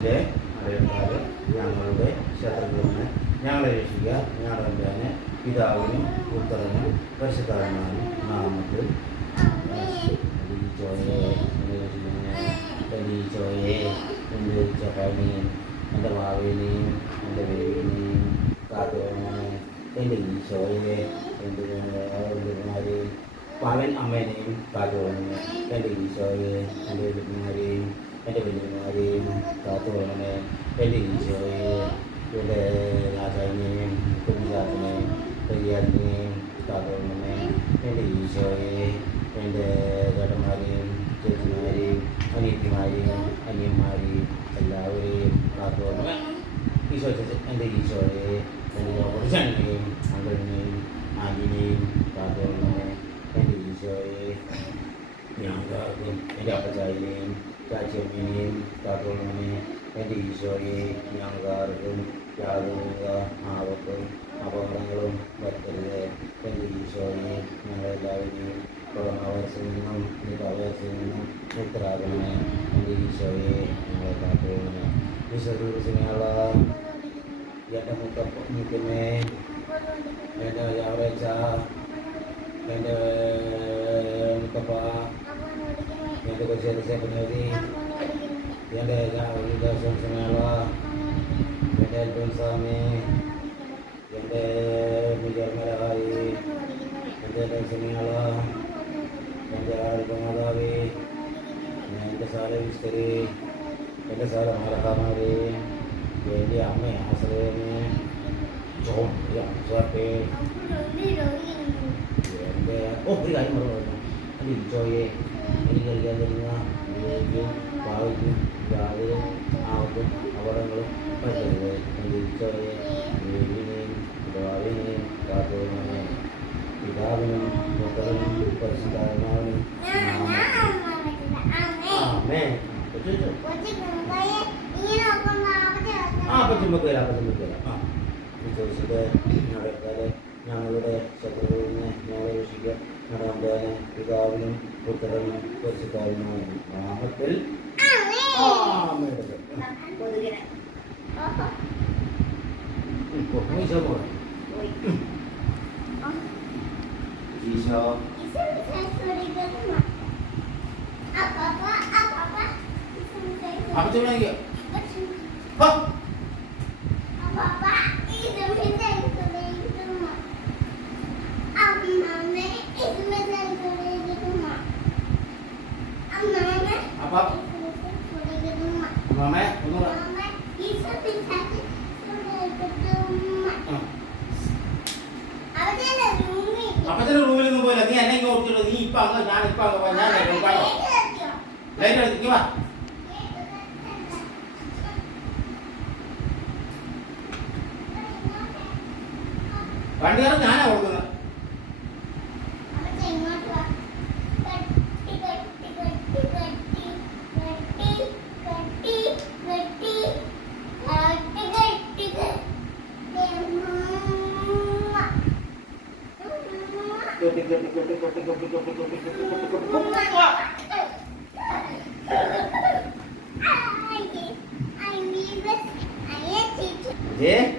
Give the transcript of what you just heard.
അറിയപ്പെടാതെ ഞങ്ങളുടെ ശത്രുക്കളിനെ ഞങ്ങളെ രക്ഷിക്കുക. ഞങ്ങളുടെ പിതാവിനും പുത്രനും പരിശുദ്ധാത്മാവിനും നാമത്തിൽ ഈശോയെ എൻ്റെ ചപ്പാനെയും എൻ്റെ ഭാവിനെയും എൻ്റെ വേവിനെയും കാത്തുകൊള്ളണമേ. എൻ്റെ ഈശോയെ എൻ്റെ പവൻ അമ്മേനെയും കാത്തുകൊള്ളണമേ. എൻ്റെ ഈശോയെ എൻ്റെ വീട്ടുമാരെയും എൻ്റെ വലിയമാരെയും കാത്തുകൊള്ളണമേ. എൻ്റെ ഈശോയെ എൻ്റെ രാജാവിനെയും കുഞ്ഞാത്തിനെയും പെരിയാറിനെയും കാത്തുകൊള്ളണമേ. എൻ്റെ ഈശോയെ എൻ്റെ ചേട്ടന്മാരെയും ചേച്ചിമാരെയും അനിയത്തിമാരെയും അനിയന്മാരെയും എല്ലാവരെയും കാത്തുകൊള്ളണമേ. ഈശോ എൻ്റെ ഈശോയെ എൻ്റെ പുരുഷനെയും മകളിനെയും ആന്റിനെയും കാത്തുകൊള്ളണമേ. എൻ്റെ ഈശോയെ ഞങ്ങൾക്കും എൻ്റെ അപ്പച്ചായിനെയും ചാച്ചിയമ്മേനെയും കാത്തുകൊള്ളണമേ. എൻ്റെ ഈശോയെ ഞങ്ങൾക്കാർക്കും യാതൊരു ആപത്തും അപകടങ്ങളും വരുത്തരുത്. എൻ്റെ ഈശോയെ ഞങ്ങളെല്ലാവരെയും കൊറോണ വൈറസിൽ നിന്നും വൈറസിൽ നിന്നും മുക്തരാകണമേ. എൻ്റെ ഈശോയെ ഞങ്ങളെ കാത്തുകൊള്ളണമേ. ഈശോയുള്ള എൻ്റെ മുത്തമ്മേ എൻ്റെ ഞായറാഴ്ച എൻ്റെ മുത്തപ്പ എൻ്റെ കൊച്ചേരി ചേപ്പനേരി എൻ്റെ സമയമുള്ള എൻ്റെ അൽഫോൻസാമി എൻ്റെ വിജയമലഹായി എൻ്റെ സമയമുള്ള എൻ്റെ ആൽഫമാതാവി എൻ്റെ സാല വിസ്തരി എൻ്റെ സാല മാലഹാമാരി എൻ്റെ അമ്മ ആശ്രയമേ ചോട്ടെ എൻ്റെ ഒരു കാര്യം പറഞ്ഞു. എൻ്റെ ഈശോയെ എനിക്ക് കഴിക്കാൻ തരുന്ന വിവേക്കും ഭാവിക്കും യാതൊരു ആപത്തും അപകടങ്ങളും പറ്റരുത്. എൻ്റെ ഈശോയെ വിവേകിനെയും ഭാവിനെയും കാത്തുകൊള്ളണമേ. പിതാവിനും പുത്രനും പരിശുദ്ധാത്മാവിനും ആമേൻ. പറ്റുമ്പോൾ വരാം. ചോദിച്ചിട്ട് നടക്കാതെ ഞങ്ങളുടെ ശത്രുവിനെ ഞങ്ങളെ രക്ഷിക്കുക. ഞങ്ങളുടെ പിതാവിനും പുത്രനും പരിശുദ്ധാത്മാവിനും നാമത്തിൽ ഈശോ അപ്പച്ചമ്മ അപ്പച്ചന്റെ റൂമിലൊന്നും പോയില്ല. നീ എന്നെ ഓർത്തിട്ടോ? നീ ഇപ്പൊ അങ്ങ് ഞാൻ ഇപ്പൊ ഞാൻ ലൈറ്റ് എടുത്തേക്ക് വാ. വണ്ടികാരൻ ഞാനാ കൊടുക്കുന്നത്. Yeah.